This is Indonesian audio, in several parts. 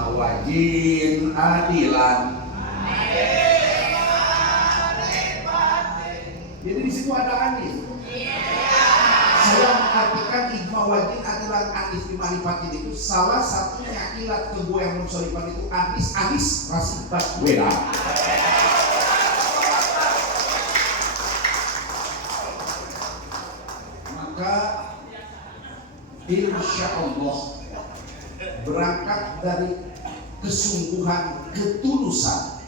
mawajin adilan. Jadi di situ ada hadis. Saya mengartikan ijma wajin adilan anis di manifatin itu salah satunya ilat kedua yang mensolifan itu anis rasibat weda. Maka insya Allah berangkat dari kesungguhan, ketulusan,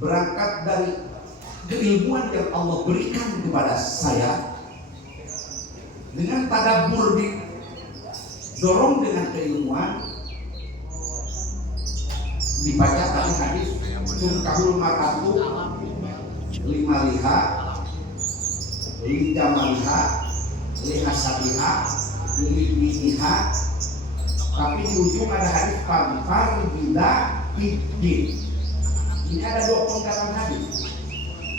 berangkat dari keilmuan yang Allah berikan kepada saya, dengan tadabbur didorong dengan keilmuan, dibaca tadi hadis tunkahul mar'atu lima liha lijamaliha lihasabiha libiniha, tapi di ujung ada hadis panfar bila tidin. Ini ada dua penggalan hadis,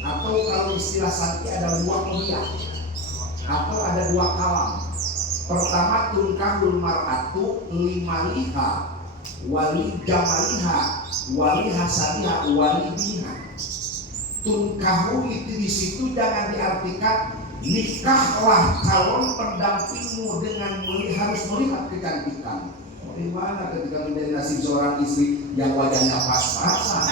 atau kalau istilah santi ada dua pemiah, atau ada dua kalam. Pertama tunkahul mar'atu lima liha wali jamaliha wali hasabiha wali biniha. Tunkahu itu di situ jangan diartikan nikahlah calon pendampingmu dengan harus melihat kecantikan. Bagaimana ketika menjadi nasib seorang istri yang wajahnya pas-pasan?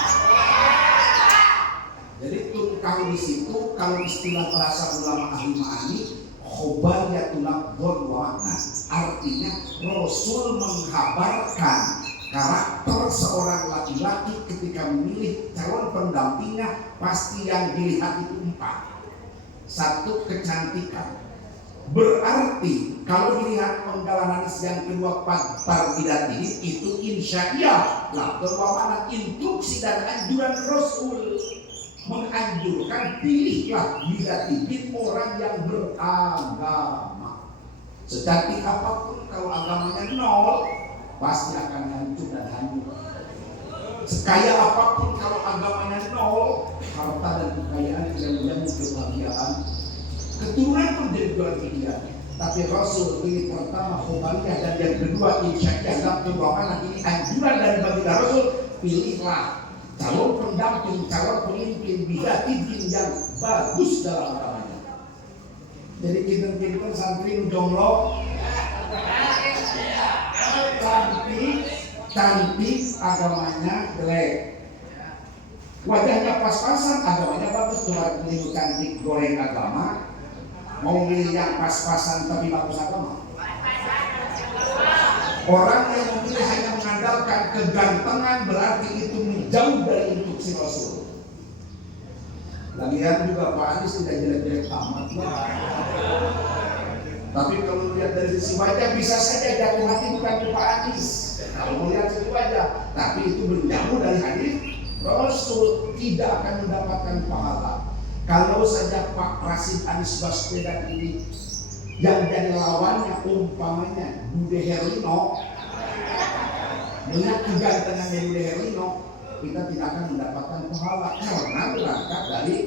Jadi tunkahu di situ kalau istilah bahasa ulama ahli ma'ani khobaryatul lafdhon wa makna. Artinya Rasul menghabarkan karakter seorang laki-laki ketika memilih calon pendampingnya, pasti yang dilihat itu empat. Satu, kecantikan. Berarti kalau dilihat penggalan hadis yang kedua par bidat ini, itu insya'iyah lah berwawanan instruksi dan anjuran Rasul menganjurkan pilihlah bidatidin orang yang beragama. Secantik apapun kalau agamanya nol, pasti akan hancur dan hanyut. Sekaya apapun kalau agamanya nol, harta dan kekayaan tidak menjamin kebahagiaan. Keturunan pun jadi jual pilihan. Tapi Rasul ini pertama khobariyah dan yang kedua insya'iyah dalam keuangan. Ini anjuran dari baginda Rasul, pilihlah calon pendamping, calon pemimpin bidatidin yang bagus dalam agamanya. Jadi kinten-kinten santri jomblo cantik, agamanya jelek, wajahnya pas-pasan, agamanya bagus. Coba milih cantik goreng agama, mau milih yang pas-pasan tapi bagus agama. Orang yang memilih hanya mengandalkan kegantengan berarti itu menjauh dari instruksi Rasul. Lagian juga Pak Anies tidak jelek-jelek amat. Tapi kalau lihat dari sisi wajah bisa saja jatuh hati bukan ke Pak Anies. Kalau melihat sisi wajah, tapi itu menjauh dari hadis Rasul, tidak akan mendapatkan pahala. Kalau saja Pak Rasid Anies Baswedan ini yang jadi lawannya umpamanya Dude Herlino, melihat kegantengan Dude Herlino, kita tidak akan mendapatkan pahala karena berangkat dari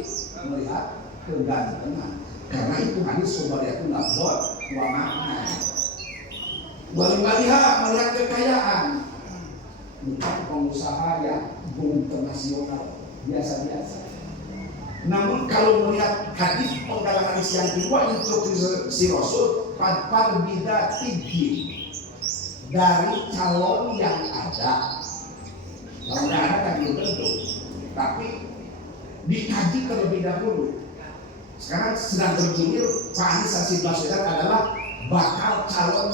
melihat kegantengan. Karena itu hadis khobaryatul lafdhon wa makna. Wal-maliha melihat kekayaan, bukan pengusaha yang go internasional biasa-biasa. Namun kalau melihat hadis penggalan hadis yang kedua instruksi Rasul par bidatidin, dari calon yang ada. Kalau tidak ada kan belum tentu, tapi dikaji terlebih dahulu. Sekarang sedang bergulir Pak Anies Rashid Baswedan adalah bakal calon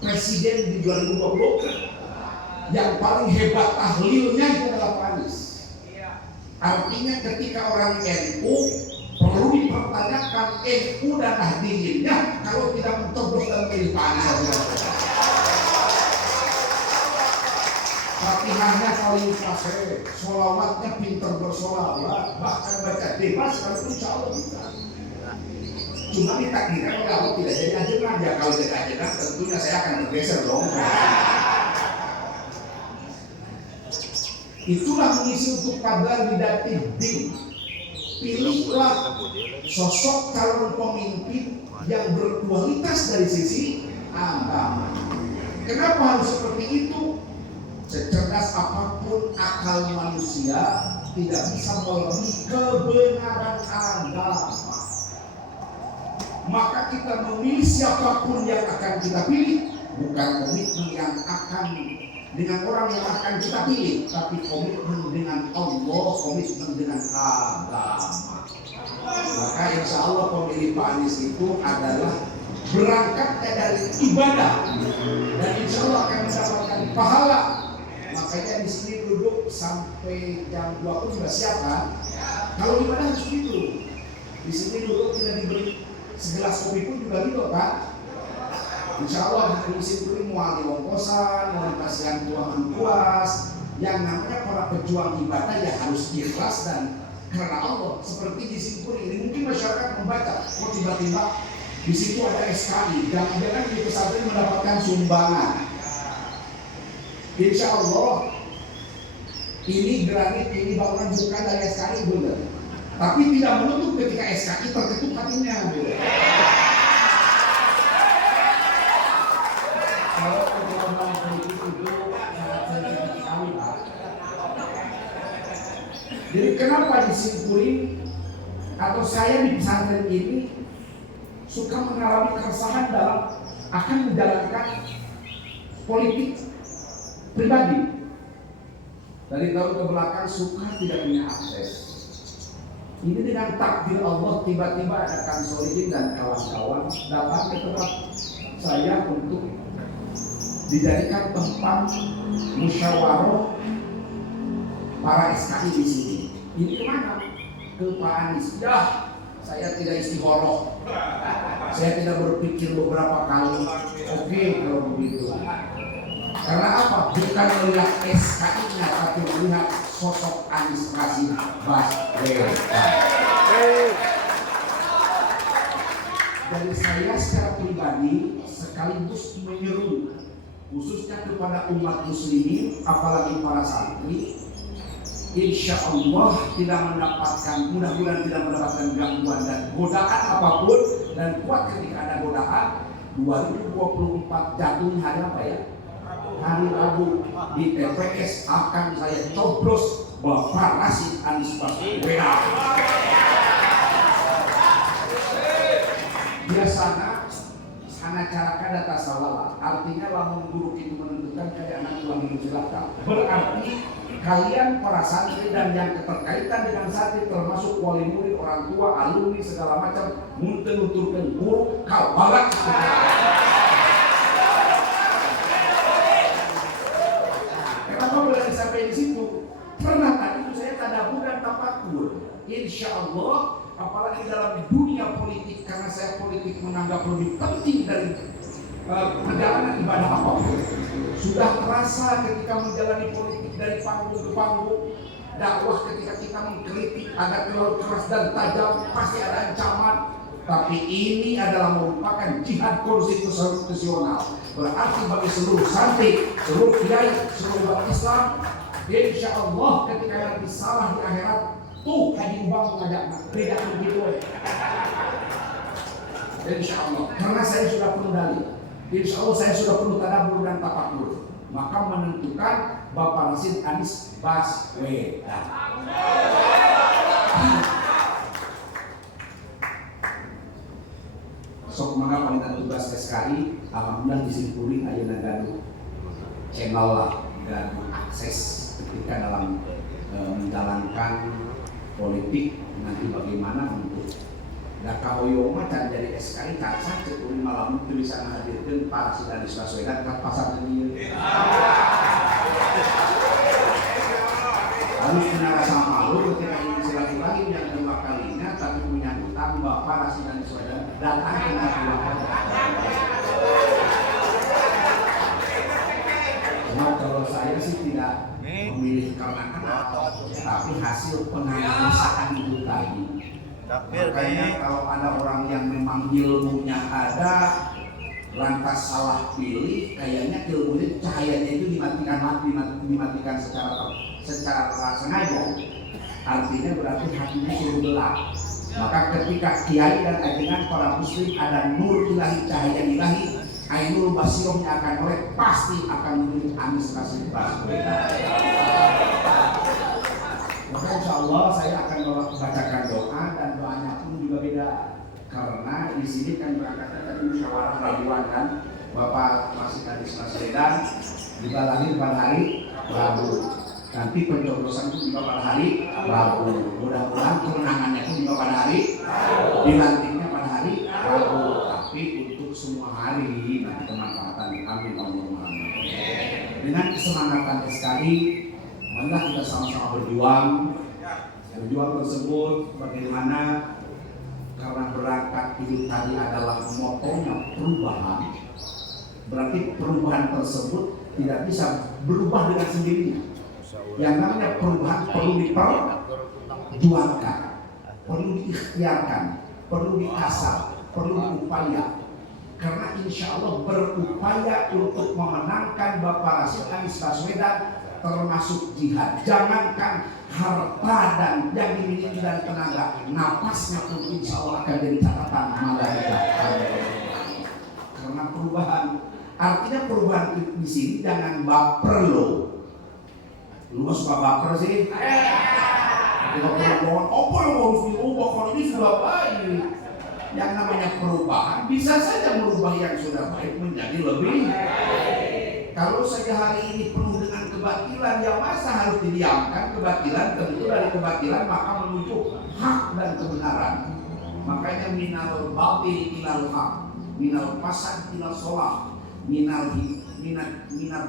presiden di 2020. Yang paling hebat tahlilnya itu adalah Pak Anies. Artinya ketika orang NU perlu dipertanyakan NU dan hadirinnya kalau tidak mencoblos dalam pilih Pak Anies Rashid Baswedan. Fatihahnya paling fasih, sholawatnya pinter bersolawat, bahkan baca bebas kalau insya Allah bisa. Cuma ditakdirkan oleh Allah tidak jadi ajaran. Ya kalau jadi ajaran tentunya saya akan bergeser dong. Itulah mengisi untuk kadar bidatidin. Pilihlah sosok calon pemimpin yang berkualitas dari sisi agama. Kenapa harus seperti itu? Secerdas apapun akal manusia tidak bisa melebihi kebenaran agama. Maka kita memilih siapapun yang akan kita pilih, bukan komitmen yang akan dengan orang yang akan kita pilih, tapi komitmen dengan Allah, komitmen dengan agama. Maka insya Allah pemilih Pak Anies itu adalah berangkatnya dari ibadah, dan insya Allah akan mendapatkan pahala. Makanya di sini duduk sampai jam 2 pun sudah siap kan? Kalau ibadah harus gitu. Di sini duduk tidak diberi segelas kopi pun juga gitu kan? Insya Allah di sini mau diongkosan, mau dikasihkan keuangan puas. Yang namanya para pejuang ibadah ya harus ikhlas dan karena Allah. Seperti di sini ini mungkin masyarakat membaca, oh tiba-tiba di situ ada SKI, dan jangan di pesantren mendapatkan sumbangan. Insya Allah ini granit, ini bangunan bukan dari SKI benar. Tapi tidak menutup ketika SKI terketuk hatinya. Kalau perjuangan politik itu sangat sensitif sekali, Pak. Jadi kenapa disimpulin atau saya di pesantren ini suka mengalami keresahan dalam akan menjalankan politik pribadi. Dari tahun ke belakang suka tidak punya akses. Ini dengan takdir Allah tiba-tiba ada Kang Solihin dan kawan-kawan datang ke tempat saya untuk dijadikan tempat musyawarah para SKI di sini. Ini kemana? Ke Pak Anies. Ya, saya tidak istikharah. Saya tidak berpikir beberapa kali. Oke, kalau begitu. Karena apa? Bukan melihat SKI-nya, tapi melihat sosok Anies Rashid Baswedan. Dari saya secara pribadi sekaligus menyeru khususnya kepada umat muslimin, apalagi para santri, insya Allah tidak mendapatkan, mudah-mudahan tidak mendapatkan gangguan dan godaan apapun, dan kuat ketika ada godaan. 2024 jatuhnya hari apa ya? Hari Rabu di TPS akan saya coblos Bapak Rashid Anies Baswedan. Biasanya anak-anak data salah, artinya lamun guru itu menentukan kayak anak ulang silahkan. Berarti kalian para santri dan yang keterkaitan dengan santri termasuk wali murid, orang tua, alumni segala macam munten-munturkan guru kabalat. Kenapa berani sampai di situ? Pernah tadi itu saya tadabbur dan tafakur. Insya Allah, apalagi dalam dunia politik, karena saya politik menganggap lebih penting dari perjalanan ibadah apapun. Sudah terasa ketika menjalani politik dari panggung ke panggung, dakwah ketika kita mengkritik agak terlalu keras dan tajam, pasti ada ancaman. Tapi ini adalah merupakan jihad konstitusional. Berarti bagi seluruh santri, seluruh kiai, seluruh umat Islam, insya Allah ketika nanti salah di akhirat, tuh Haji Ubang mengajak beda begitu. Insya Allah, karena saya sudah penuh dalil. Insya Allah saya sudah penuh tadabbur dan tafakur. Maka menentukan Bapak Rashid Anies Baswedan. Sok mangga panitia tugas SKI, alhamdulillah disimpulin ayeuna gaduh channel lah dan akses ketika dalam menjalankan politik nanti bagaimana untuk daka hoyo macan jadi SKI cacat cekurin malam itu bisa menghadirkan Pak Rashid Anies Baswedan ke pasar ini harus punya rasa malu ketika ingin silaturahim yang kedua kalinya, tapi punya hutang Bapak Rashid Anies Baswedan datang ke negara. Cuma kalau saya sih tidak memilih karena kenapa, tapi hasil penganalisan itu tadi. Makanya kalau ada orang yang memang ilmunya ada, lantas salah pilih, kayaknya ilmunya cahayanya itu dimatikan secara sengaja. Artinya berarti hatinya suruh gelap. Maka ketika kiai dan ajengan para muslim ada nur ilahi, cahaya ilahi, Ainul Basirohnya akan melek, pasti akan memilih Anies Baswedan. Maka insya Allah saya akan membacakan doa, dan doanya pun juga beda, karena di sini kan berangkatnya tadi musyawarah Rabuan kan, Bapak masih Anies Baswedan juga lahir pada hari Rabu. Nanti pencoblosan itu juga pada hari Rabu. Mudah-mudahan kemenangannya itu juga pada hari, dilantiknya pada hari Rabu. Tapi untuk semua hari nanti kemanfaatan, amin Allahumma amin. Dengan kesemangatan sekali, marilah kita sama-sama berjuang. Berjuang tersebut bagaimana? Karena berangkat itu tadi adalah motonya perubahan. Berarti perubahan tersebut tidak bisa berubah dengan sendirinya. Yang namanya perubahan perlu diperjuangkan, perlu diikhtiarkan, perlu diasah, perlu diupaya. Karena insya Allah berupaya untuk memenangkan Bapak Rasid Anies Baswedan termasuk jihad. Jangankan harta dan yang dimiliki dan tenaga, napasnya pun insya Allah akan jadi catatan malaikat. Karena perubahan, artinya perubahan di sini jangan baper loh. Lu mah suka baper sih? Kita perempuan, apa yang harus diubah kalau ini sudah baik? Yang namanya perubahan bisa saja merubah yang sudah baik menjadi lebih baik. Kalau saja hari ini penuh dengan kebatilan, yang masa harus didiamkan kebatilan, tentu dari kebatilan maka menuju hak dan kebenaran. Makanya minal batil ilal haq, minal fasad ilal sholah, minal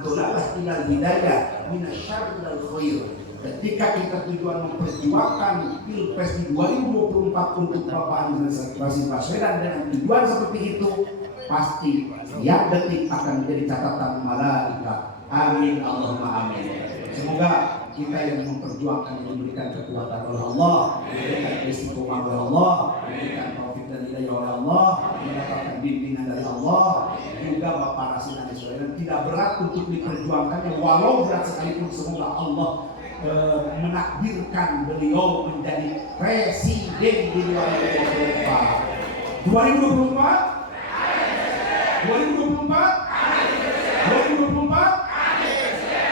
dolalah ilal hidayah, minal syarr ilal khair. Ketika kita tujuan memperjuangkan Pilpres di 2024 untuk Bapak Anies Baswedan dengan tujuan seperti itu, pasti tiap detik akan menjadi catatan malaikat. Amin Allahumma amin. Semoga kita yang memperjuangkan diberikan kekuatan oleh Allah, diberikan istiqomah oleh Allah, diberikan taufik dan hidayah oleh Allah, mendapatkan bimbingan dari Allah. Juga Bapak Rasid Anies Baswedan tidak berat untuk diperjuangkannya, walau berat sekalipun. Semoga Allah menakdirkan beliau menjadi presiden di 2024. 2024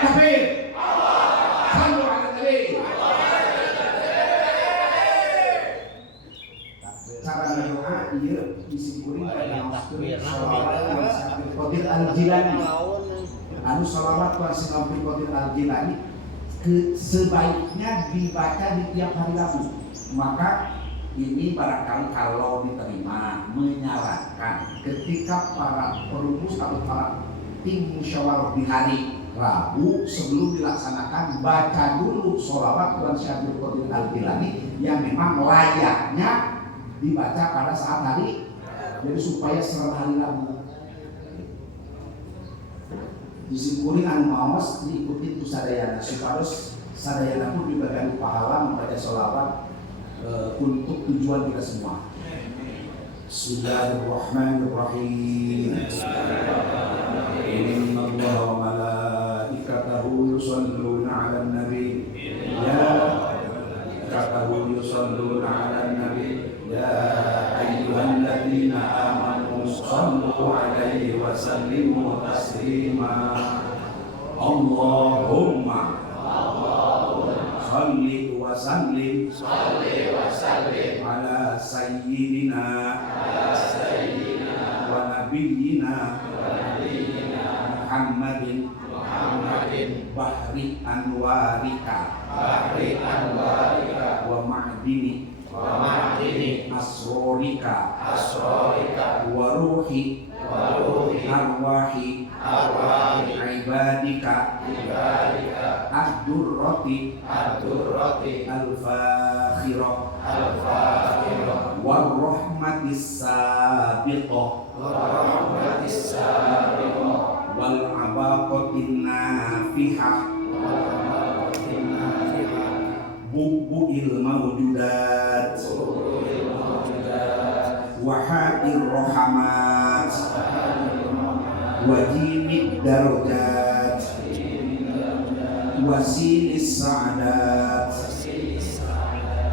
takbir, sallu ala nabi. Cara doa ieu disebutkeun Abdul Qadir Al-Jilani. Anu salawat ku Abdul Qadir Al-Jilani sebaiknya dibaca di tiap hari Rabu. Maka ini barangkali kalau diterima, menyarankan ketika para perumus atau para tim musyawarah di hari Rabu sebelum dilaksanakan, baca dulu sholawat Tuhan Syekh Abdul Qadir Al-Jilani yang memang layaknya dibaca pada saat hari, jadi supaya serta hari Rabu. Disimpulin anu maos diikuti tu sadayana, supados sadayana pun dibagi pahala membaca sholawat untuk tujuan kita semua. Bismillahirrahmanirrahim. Inna Allaha wa malaikatahu yusholluna 'alan nabi. Ya malaikatahu yusholluna 'alan nabi. Ya ayyuhalladzina amanu shallu 'alaihi wa sallimu taslima. Allahumma shalli wa sallim ala sayyidina wa nabiyyina Muhammadin bahri anwarika wa ma'dini asrorika wa ruhi arwahi ibadika ad-durrati al-fakhirah warahmatis sabiqah wal abaqatin nafihah bu'il mawjudat wahadir rohamat wajimid darajat wasilis sa'adat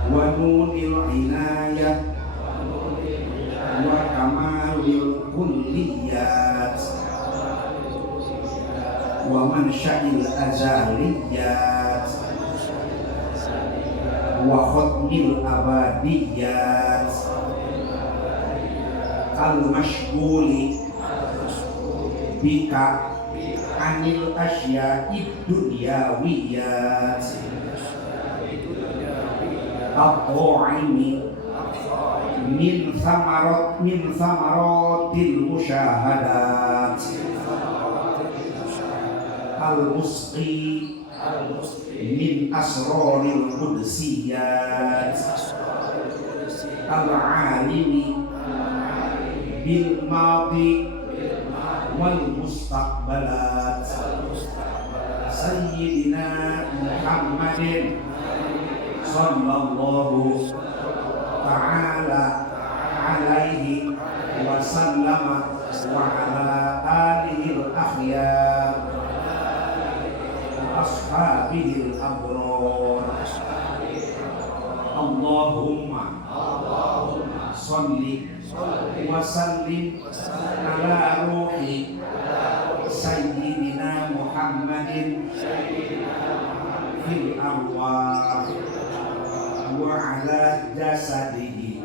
wa nunil inayat wa kamalil kulliyat mansya'il azaliyat wa khutmil abadiyat al-mashghuli bika anil asya'id dunyawiyat at-ta'imi min samaratil musyahadat al-musqi min asraril qudsiyat al-alimi bil madi wal mustaqbalat sayyidina Muhammadin sallallahu ta'ala alaihi wa sallama wa ala alihi al-akhyar wa ashabihi al-abrar. Allahumma salli wa sallim ala ruhi sayyidina Muhammadin fil arwah wa ala jasadihi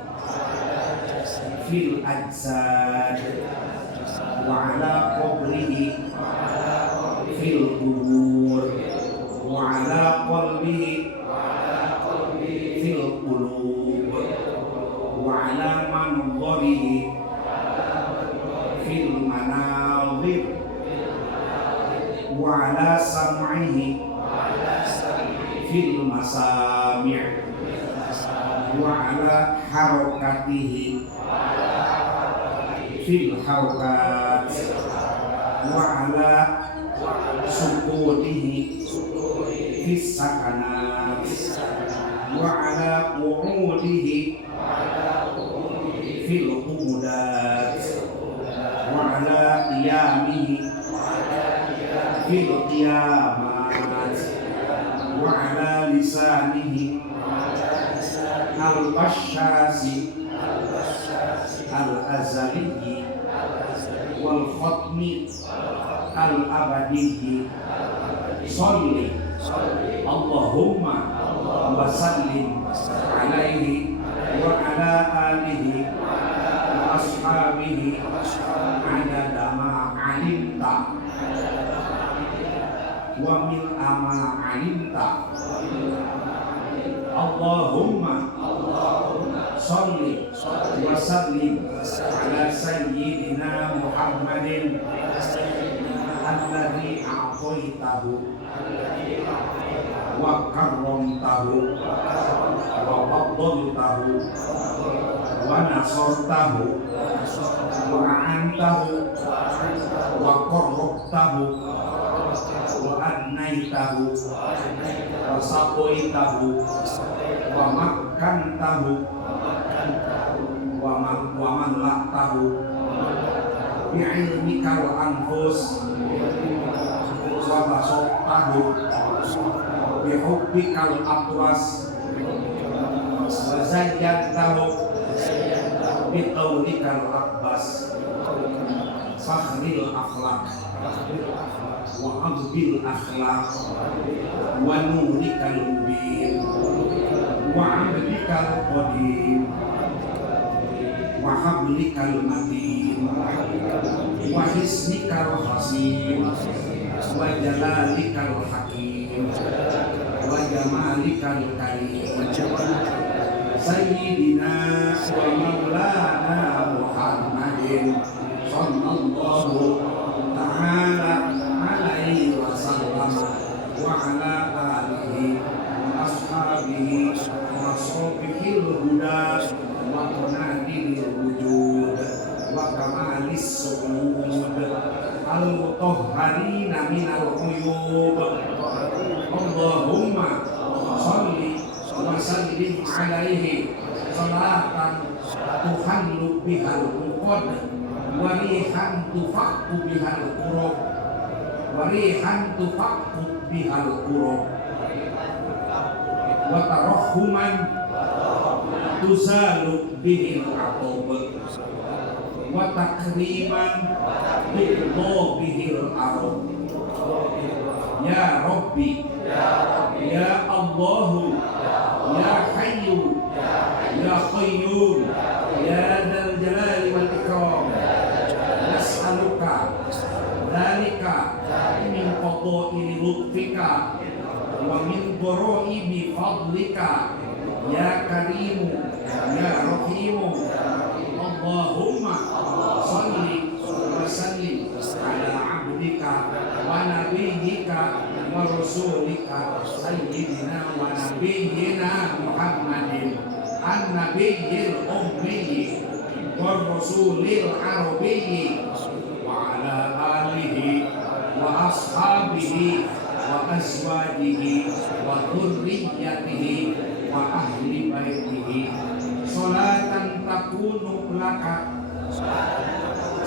fil ajsad wa ala qabrihi fil qubur wa ala qalbihi fil qulub wa ala manzarihi fil manazir wa ala sam'ihi fil masami' wa ala harakatihi fil harakat wa ala sukunihi fis sakanat wa ala qu'udihi fil qudat wa ala qiyamihi fil qiyamat wa ala lisanihi al-bashasi al-azali wal khatmi al-abadi. Sholli Allahumma wa sallim alaihi wa ala alihi wa ashabihi adada ma alimta wa min ama alimta. Allahumma sholli wa sallim ala sayyidina Muhammadin alladhi a'taitahu wa karramtahu wa faddaltahu wa nasartahu wa a'antahu wa qarrabtahu wa adnaitahu wa saqaitahu wa makkantahu wa man laqtahu bi'ilmikal anfus wa basaqtahu bihubbikal atwas wa zayyantahu bitawlikal akbas fakhril akhlaq wa abdil akhlaq wa nurikal mubin wa abdikal qadim wa hablikal matin wa hisnikal hasim wa jalalikal hakim wa jamalikal karim sayyidina wa maulana Muhammadin sallallahu ta'ala alaihi wa sallam wa ala alihi wa ashabihi wa sahbihil huda wa qanadil wujud wa kamalis su'ud al-mutahharina minal uyub. Allahumma sholli wa sallim alaihi salatan tuhallu bihal uqad wa rihan tufakku bihal qurub wa rihan tufakku bihal qurub wa tarahuman tuzalu bihil aqab wa takriman tuqdo bihil arab Ya Rabbi, Ya Allahu, Ya Hayyu, Ya Qayyum, Ya Dzal Jalali wal Ikram. Nas'aluka dzalika min qada'i lutfika wa min dhara'i fadlika ya Karimu ya Rahimu. Allahumma shalli wa sallim ala abdika wa nabiyyika wa rasulika sayyidina wa nabiyyina Muhammadin an-nabiyyil ummiyyi wa rasulil arabiyyi wa ala alihi wa ashabihi wa azwajihi wa dhurriyyatihi wa ahli baitihi sholatan takunu laka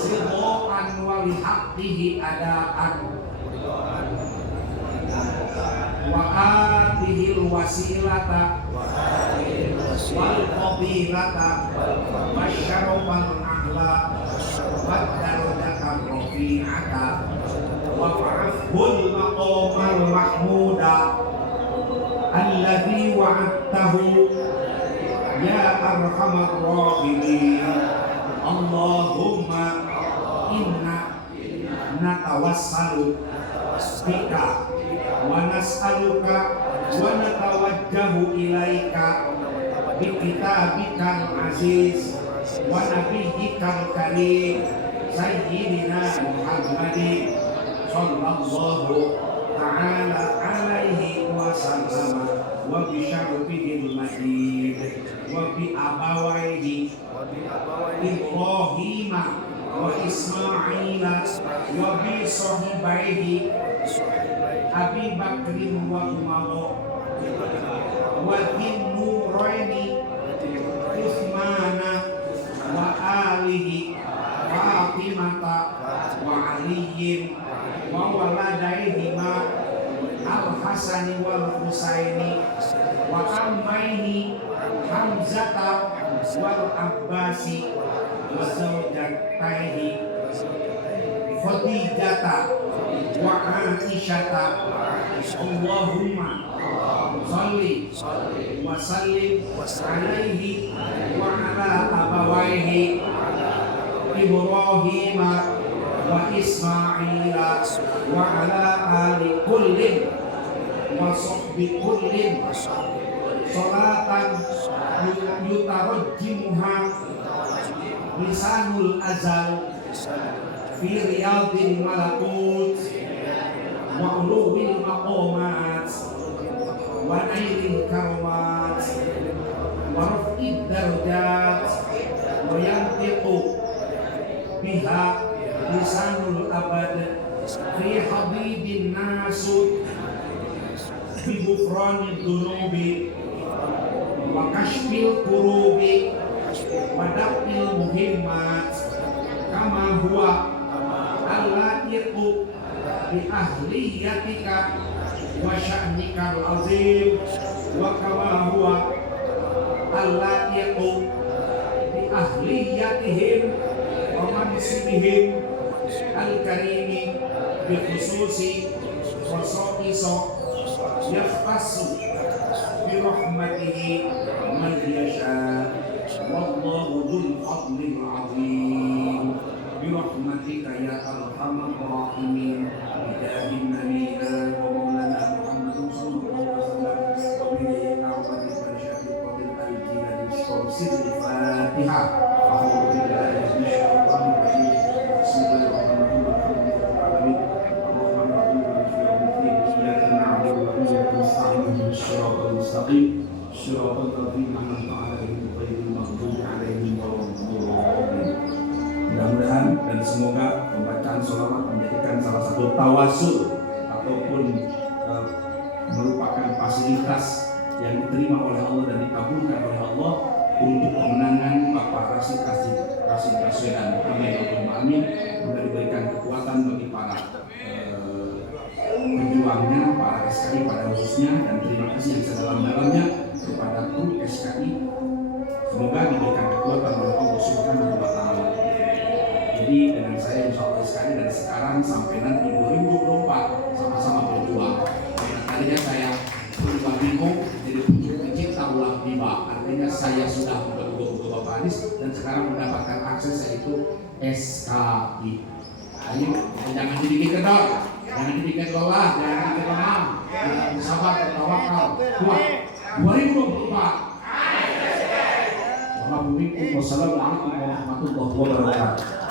ridhaan wa lihaqqihi adaan wa atihil wasilata wal fadilata wasyarafal a'la wad darajatal rafi'ata wa fa'afhul maqamal mahmuda alladzi wa'adtahu ya arhamar rahimin. Allahumma inna natawassalu bika wa nas'aluka wa natawajjahu ilaika bi kitabikal aziz wa nabiyyikal karim sayyidina Muhammadin sallallahu ta'ala alaihi wa sallam wa bi syarfihil majid wa bi abawaihi Ibrahim wa Ismaila wa bi sahibaihi Abi Bakrin wa Umar wa bin nuraini Uthmana wa alihi Fatimata wa Aliyin wa waladaihima Al-Hasani wal Husaini wa ammaihi Hamzata wal Abbasi wa zawjataihi Khadijata wa Aisyata. Allahumma shalli wa sallim alaihi wa ala abawaihi Ibrahim wa Ismaila wa ala ali kullin wa sahbi kullin sholatan yutarajjimuha lisanul azal fi riyadil malakut wa uluwil maqamat wa nailil karamat wa raf'id darajat wa yantiqu biha lisanul abad fi habibin nasut bi ghufranid dunubi wa kashfil kurubi wa daf'il muhimmat kama huwa al-la'iqu bi ahliyatika wa sya'nikal azim wa kama huwa al-la'iqu bi ahliyatihim wa mansibihim al-karimi bi khususi khasa'isa yahtassu bi rahmatihi man yasha wallahu dzul fadlil azim bi rahmatika ya arhamar rahimin bijahin nabiyina wa maulana Muhammadin sallallahu alaihi wasallam wa bihi na'udzu bisyarri qadil al-jilal sirrul Fatiha. A'udzu billahi minasyaitonir rajim. Bismillahirrahmanirrahim. Alhamdulillahi rabbil alamin. Iyyaka na'budu wa iyyaka nasta'in. Shiratal mustaqim. Shiratal ladzina an'amta 'alaihim ghairil maghdubi 'alaihim waladdallin. Mudah-mudahan dan semoga pembacaan sholawat menjadikan salah satu tawasul ataupun merupakan fasilitas yang diterima oleh Allah dan dikabulkan oleh Allah untuk kemenangan Bapak Rashid Baswedan. Amin. Semoga diberikan kekuatan bagi para pejuangnya, para SKI pada khususnya, dan terima kasih yang sedalam-dalamnya kepada kru SKI. Semoga diberikan kekuatan oleh Allah Subhanahu wa Ta'ala. Jadi dengan saya insya Allah SKI dari sekarang sampai nanti 2024 sama-sama berjuang. tadinya saya berubah bingung jadi pencipta ulang tiba. Artinya saya sudah buku Bapak Anies dan sekarang mendapatkan akses yaitu SKI. Ayo, jangan sedikit kendor, jangan sedikit lelah, jangan sedikit lemah, sabar, bertawakal. Kuat. 2024. Wassalamualaikum warahmatullahi wabarakatuh.